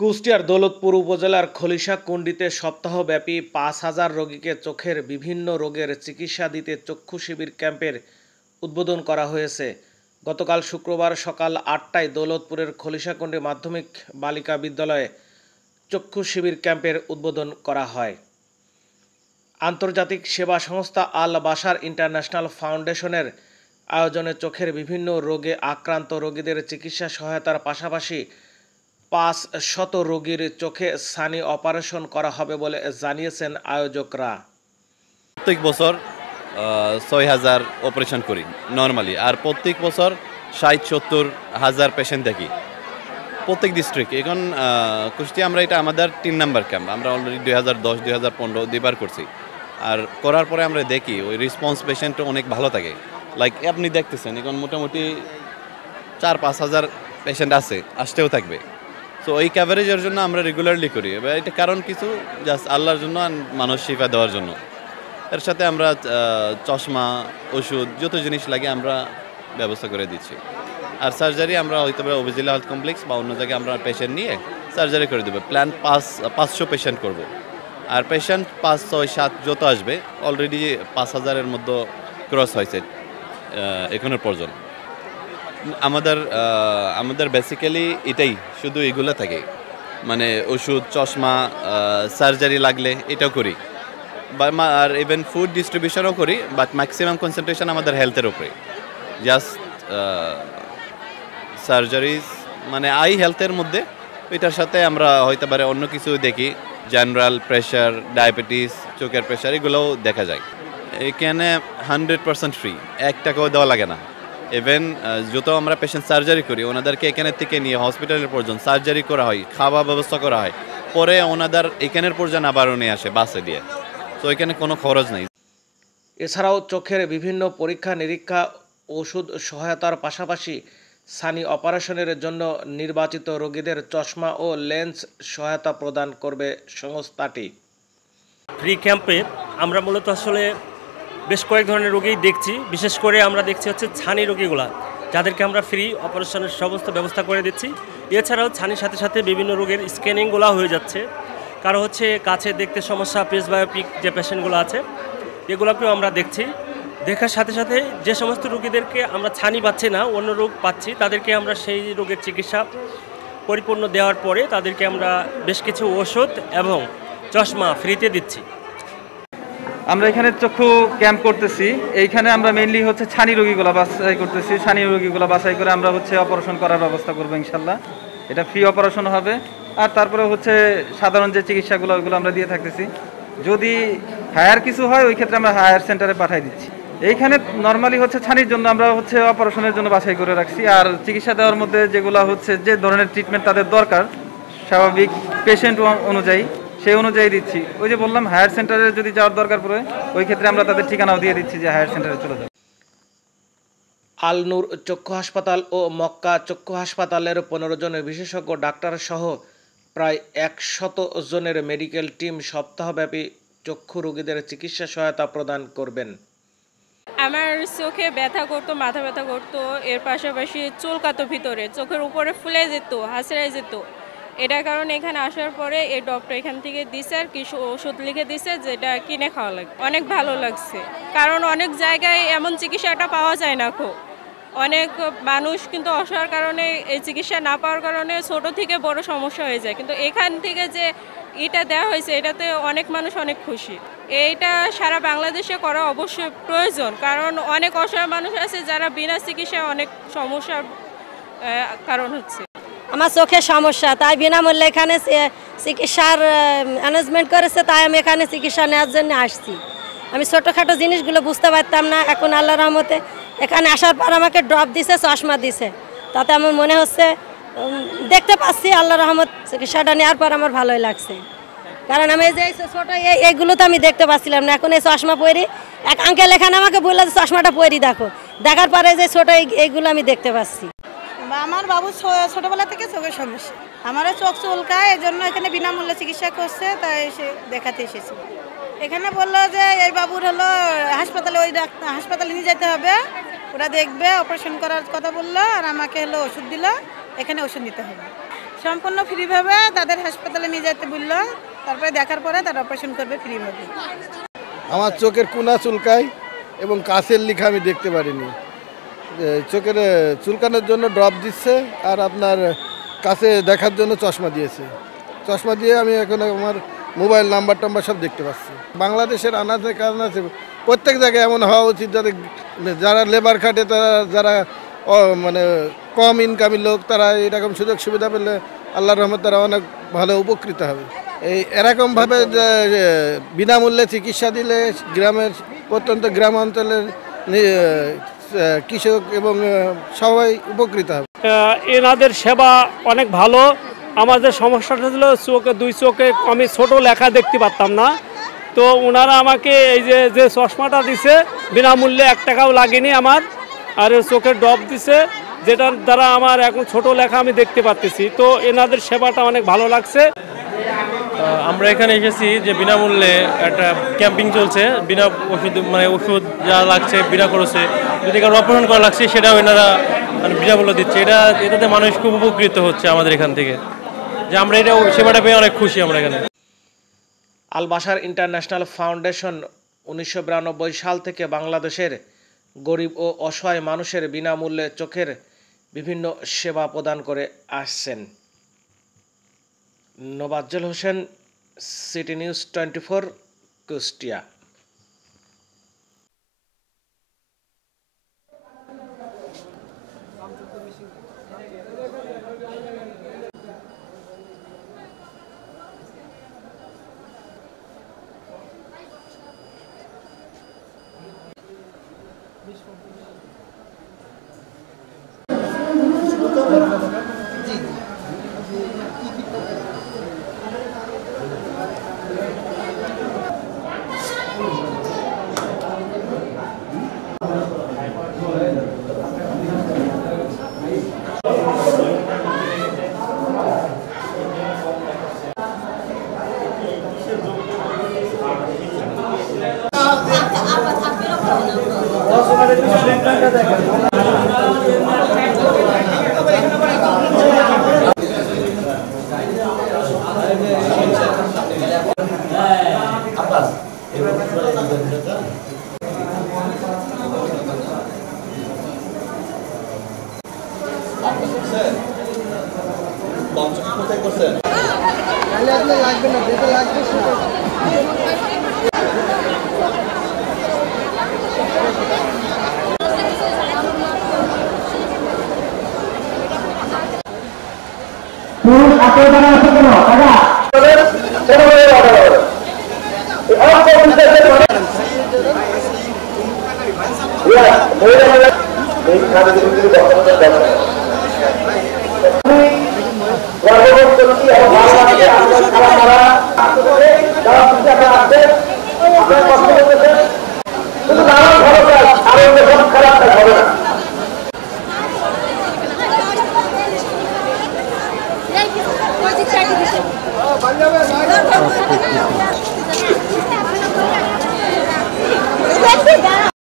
কুষ্টিয়ার দৌলতপুর উপজেলার খলিশাকুণ্ডিতে সপ্তাহব্যাপী ৫,০০০ রোগীকে চোখের বিভিন্ন রোগের চিকিৎসা দিতে চক্ষু শিবির ক্যাম্পের উদ্বোধন করা হয়েছে। গতকাল শুক্রবার সকাল ৮টায় দৌলতপুরের খলিশাকুণ্ডি মাধ্যমিক বালিকা বিদ্যালয়ে চক্ষু শিবির ক্যাম্পের উদ্বোধন করা হয়। আন্তর্জাতিক সেবা সংস্থা আল বাশার ইন্টারন্যাশনাল ফাউন্ডেশনের আয়োজনে চোখের বিভিন্ন রোগে আক্রান্ত রোগীদের চিকিৎসা সহায়তার পাশাপাশি ৫০০ রোগীর চোখে ছানি অপারেশন করা হবে বলে জানিয়েছেন আয়োজকরা। প্রত্যেক বছর ৬,০০০ অপারেশন করি নর্মালি, আর প্রত্যেক বছর ৬০-৭০ হাজার পেশেন্ট দেখি প্রত্যেক ডিস্ট্রিক্ট। এখন কুষ্টিয়া আমরা এটা আমাদের ৩ নাম্বার ক্যাম্প। আমরা অলরেডি ২০১০-২০১৫ দুইবার করছি, আর করার পরে আমরা দেখি ওই রেসপন্স পেশেন্টও অনেক ভালো থাকে। লাইক আপনি দেখতেছেন এখন মোটামুটি ৪-৫ হাজার পেশেন্ট আসতেও থাকবে। সো এই কভারেজের জন্য আমরা রেগুলারলি করি। এবার এটা কারণ কিছু জাস্ট আল্লাহর জন্য আর মানুষ শিফা দেওয়ার জন্য। এর সাথে আমরা চশমা, ওষুধ যত জিনিস লাগে আমরা ব্যবস্থা করে দিচ্ছি। আর সার্জারি আমরা হয়তো উপজেলা হেলথ কমপ্লেক্স বা অন্য জায়গায় আমরা পেশেন্ট নিয়ে সার্জারি করে দেবো। প্ল্যান ৫০০ পেশেন্ট করব। আর পেশেন্ট ৫, ৬, ৭ যত আসবে অলরেডি ৫,০০০-এর মধ্যে ক্রস হয়েছে এখনো পর্যন্ত। আমাদের বেসিক্যালি এটাই, শুধু এগুলো থাকে, মানে ওষুধ, চশমা, সার্জারি লাগলে এটাও করি, আর ইভেন ফুড ডিস্ট্রিবিউশনও করি, বাট ম্যাক্সিমাম কনসেন্ট্রেশন আমাদের হেলথের উপরে। জাস্ট সার্জারিজ মানে আই হেলথের মধ্যে, এটার সাথে আমরা হয়তো পারে অন্য কিছু দেখি, জেনারেল প্রেশার, ডায়াবেটিস, চোখের প্রেশার, এগুলোও দেখা যায়। এখানে 100% ফ্রি, ১ টাকাও দেওয়া লাগে না। ইভেন যত আমরা পেশেন্ট সার্জারি করি ওনাদেরকে এখানের থেকে নিয়ে হসপিটালের পর্যন্ত সার্জারি করা হয়, খাওয়া ব্যবস্থা করা হয়, পরে ওনাদের এখানের পর্যন্ত আবারও নিয়ে আসে বাসে দিয়ে। তো এখানে কোনো খরচ নেই। এছাড়াও চোখের বিভিন্ন পরীক্ষা নিরীক্ষা, ওষুধ সহায়তার পাশাপাশি ছানি অপারেশনের জন্য নির্বাচিত রোগীদের চশমা ও লেন্স সহায়তা প্রদান করবে সংস্থাটি। ফ্রি ক্যাম্পে আমরা মূলত আসলে বেশ কয়েক ধরনের রোগী দেখছি। বিশেষ করে আমরা দেখছি হচ্ছে ছানি রোগীগুলা, যাদেরকে আমরা ফ্রি অপারেশনের সমস্ত ব্যবস্থা করে দিচ্ছি। এছাড়াও ছানির সাথে সাথে বিভিন্ন রোগের স্ক্যানিংগুলো হয়ে যাচ্ছে। কারো হচ্ছে কাছে দেখতে সমস্যা, প্রেসবায়োপিক যে পেশেন্টগুলো আছে এগুলোকেও আমরা দেখছি। দেখার সাথে সাথে যে সমস্ত রোগীদেরকে আমরা ছানি পাচ্ছি না, অন্য রোগ পাচ্ছি, তাদেরকে আমরা সেই রোগের চিকিৎসা পরিপূর্ণ দেওয়ার পরে তাদেরকে আমরা বেশ কিছু ওষুধ এবং চশমা ফ্রিতে দিচ্ছি। আমরা এখানে চক্ষু ক্যাম্প করতেছি। এইখানে আমরা মেইনলি হচ্ছে ছানি রোগীগুলো বাছাই করতেছি। ছানি রোগীগুলো বাছাই করে আমরা হচ্ছে অপারেশন করার ব্যবস্থা করবো ইনশাল্লাহ। এটা ফ্রি অপারেশন হবে। আর তারপরে হচ্ছে সাধারণ যে চিকিৎসাগুলো ওইগুলো আমরা দিয়ে থাকতেছি। যদি হায়ার কিছু হয় ওই ক্ষেত্রে আমরা হায়ার সেন্টারে পাঠিয়ে দিচ্ছি। এইখানে নর্মালি হচ্ছে ছানির জন্য আমরা হচ্ছে অপারেশনের জন্য বাছাই করে রাখছি। আর চিকিৎসা দেওয়ার মধ্যে যেগুলো হচ্ছে যে ধরনের ট্রিটমেন্ট তাদের দরকার স্বাভাবিক পেশেন্ট অনুযায়ী সেই অনুযায়ী দিচ্ছি। ওই যে বললাম হায়ার সেন্টারে যদি যাওয়ার দরকার পড়ে ওই ক্ষেত্রে আমরা তাদের ঠিকানাও দিয়ে দিচ্ছি যে হায়ার সেন্টারে চলে যাবে। আল নূর চক্ষু হাসপাতাল ও মক্কা চক্ষু হাসপাতালের ১৫ জন বিশেষজ্ঞ ডাক্তার সহ প্রায় ১০০ জনের মেডিকেল টিম সপ্তাহব্যাপী চক্ষু রোগীদের চিকিৎসা সহায়তা প্রদান করবেন। আমার চোখে ব্যথা করতো, মাথা ব্যথা করতো, এর পাশাপাশি চুলকাতো, ভিতরে চোখের উপরে ফুলে যেত, হাসড়ায় যেত। এটার কারণে এখানে আসার পরে এই ডক্টর এখান থেকে দিছে আর কিছু ওষুধ লিখে দিছে, যেটা কিনে খাওয়া লাগে। অনেক ভালো লাগছে, কারণ অনেক জায়গায় এমন চিকিৎসাটা পাওয়া যায় না। খুব অনেক মানুষ কিন্তু অসহায়ের কারণে এই চিকিৎসা না পাওয়ার কারণে ছোট থেকে বড় সমস্যা হয়ে যায়। কিন্তু এখান থেকে যে এটা দেওয়া হয়েছে এটাতে অনেক মানুষ অনেক খুশি। এইটা সারা বাংলাদেশে করা অবশ্যই প্রয়োজন, কারণ অনেক অসহায় মানুষ আছে যারা বিনা চিকিৎসায় অনেক সমস্যার কারণ হচ্ছে। আমার চোখের সমস্যা, তাই বিনামূল্যে এখানে চিকিৎসার অ্যারেঞ্জমেন্ট করেছে, তাই আমি এখানে চিকিৎসা নেওয়ার জন্য আসছি। আমি ছোটোখাটো জিনিসগুলো বুঝতে পারতাম না, এখন আল্লাহর রহমতে এখানে আসার পর আমাকে ড্রপ দিছে, চশমা দিছে, তাতে আমার মনে হচ্ছে দেখতে পাচ্ছি। আল্লাহর রহমত চিকিৎসাটা নেওয়ার পর আমার ভালোই লাগছে, কারণ আমি এই যে ছোটো এইগুলো তো আমি দেখতে পাচ্ছিলাম না। এখন এই চশমা পরি, এক আঙ্কেল এখানে আমাকে বললো যে চশমাটা পরি দেখো, দেখার পরে যে ছোটো এইগুলো আমি দেখতে পাচ্ছি। আমার বাবু ছোটবেলা থেকে চোখের সমস্যা, আমারও চোখ চুলকায়, এই জন্য এখানে বিনামূল্যে চিকিৎসা করছে, তাই এসে দেখাতে এসেছি। এখানে বললো যে এই বাবুর হলো হাসপাতালে, ওই হাসপাতালে নিয়ে যেতে হবে, ওরা দেখবে, অপারেশন করার কথা বললো, আর আমাকে হলো ওষুধ দিল, এখানে ওষুধ নিতে হবে। সম্পূর্ণ ফ্রিভাবে তাদের হাসপাতালে নিয়ে যেতে বললো, তারপরে দেখার পরে তারা অপারেশন করবে ফ্রিভাবে। আমার চোখের কোনা চুলকায় এবং কাছের লিখা আমি দেখতে পারিনি। চোখের চুলকানোর জন্য ড্রপ দিচ্ছে আর আপনার কাছে দেখার জন্য চশমা দিয়েছে। চশমা দিয়ে আমি এখন আমার মোবাইল নাম্বার টাম্বার সব দেখতে পাচ্ছি। বাংলাদেশের আনাচে কানাচে প্রত্যেক জায়গায় এমন হওয়া উচিত যাতে যারা লেবার খাটে, তারা যারা মানে কম ইনকামের লোক, তারা এরকম সুযোগ সুবিধা পেলে আল্লাহর রহমতে তারা অনেক ভালো উপকৃত হবে। এই এরকমভাবে বিনামূল্যে চিকিৎসা দিলে গ্রামের প্রত্যন্ত গ্রাম অঞ্চলের কৃষক এবং সবাই উপকৃত হবে। এনাদের সেবা অনেক ভালো। আমাদের সমস্যাটা ছিল চোখে, দুই চোখে আমি ছোট লেখা দেখতে পারতাম না, তো ওনারা আমাকে এই যে চশমাটা দিছে বিনামূল্যে, 1 টাকাও লাগেনি আমার, আর চোখের ড্রপ দিছে যেটার দ্বারা আমার এখন ছোট লেখা আমি দেখতে পাচ্ছি। তো এনাদের সেবাটা অনেক ভালো লাগছে। আমরা এখানে এসেছি যে বিনামূল্যে একটা ক্যাম্পিং চলছে, বিনা ওষুধ মানে ওষুধ যা লাগছে বিনা খরচে, যদি কারো অপারেশন করা লাগছে সেটাও এনারা মানে বিনামূল্য দিচ্ছে। এটাতে মানুষ খুব উপকৃত হচ্ছে আমাদের এখান থেকে, যে আমরা এটা সেবাটা পেয়ে অনেক খুশি আমরা এখানে। আল বাশার ইন্টারন্যাশনাল ফাউন্ডেশন 1992 সাল থেকে বাংলাদেশের গরিব ও অসহায় মানুষের বিনামূল্যে চোখের বিভিন্ন সেবা প্রদান করে আসছেন। নোবাজ্জল হোসেন, সিটি নিউজ 24, কুষ্টিয়া। খারাপ